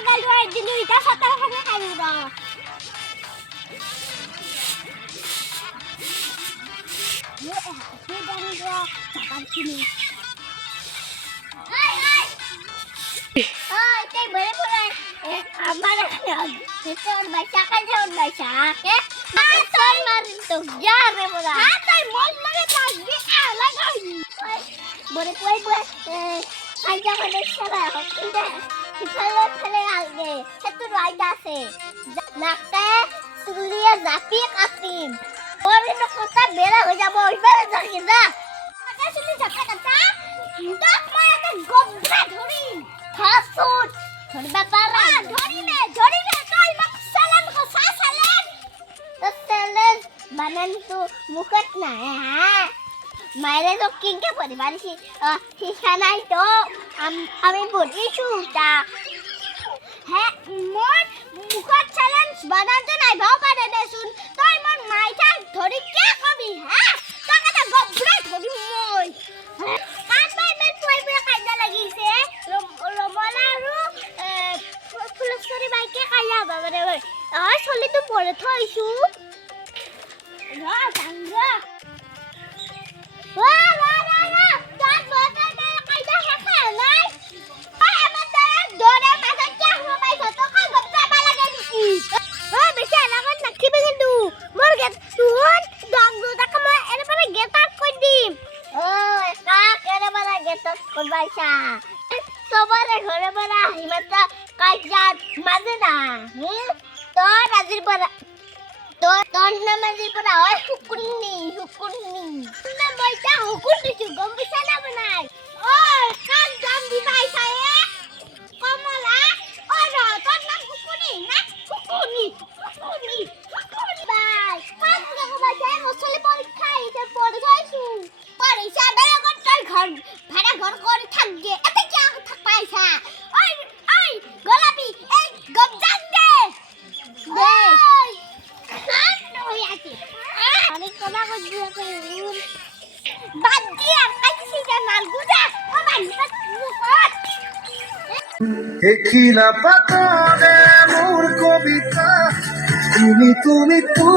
ছাগল ধরে দিলু ইটা সতার খানে খাইব র এ এ জানি র ছাগল কিনি ওই তে বড় বড় আমার তোর বাচ্চা কাছে ওর বাচ্চা কে তোর মারিন তো যা রে বড়া হ্যাঁ তাই মন মনে পাসবি লাগাই বড় কই বড় আইজা করে সবাই হচ্ছে ফেলে আগে এত রাইড আছে নাকতে সুলিয়ে জাপিয়ে কাটিম ওর এত কথা বেলা হয়ে যাব ওইবারে যাকি না টাকা শুনি জাপা কাটা ডাক মায়াকে গবরা ধরি খাসুট ধরবা পারা ধরিলে তাই মক সালাম কো সালাম তো সালাম বানান তো মুখত না হ্যাঁ মাইরে তো কিনকে পরিবার হিসানাই তো আমি বলিছু তা হ্যাঁ মোর মুখত চ্যালেঞ্জ বানাতে নাই ভাও পারে দেছুন তাই মোর মাইটা ধরি কে কবি হ্যাঁ টাকাটা গবরা ধরি মই কাজ বাই মে তুই কাইদা লাগিছে রমলা আৰু ফুলস্করি বাইকে কাইয়া বাবারে চলি তো পড়ে থইছু র সাঙ্গ সবারে ঘরে বলা হিমাতা কাজাত মাঝে না তো রাজির পরা তোর নামাজির পরা হয় হুকুনি না বইটা হুকুন দিছু গম বিছা না বানাই ও কাম জাম দি ভাই কমলা ও তোর নাম হুকুনি না হুকুনি ভাই পাঁচ টাকা বাজায় আসলে পরীক্ষা এটা পড়ে যাইছু পরীক্ষা বেলা কর তোর ঘর ভাড়া ঘর করে থাকবে এত কি থাক পাইছা ওই গোলাপি এই গবজান দে আমি কোনা কই দিয়া কই বাদ দিয়া কাইছি জানাল গুজা ও বান্না মুখত এখিলা পাতনে মোর কবিতা তুমি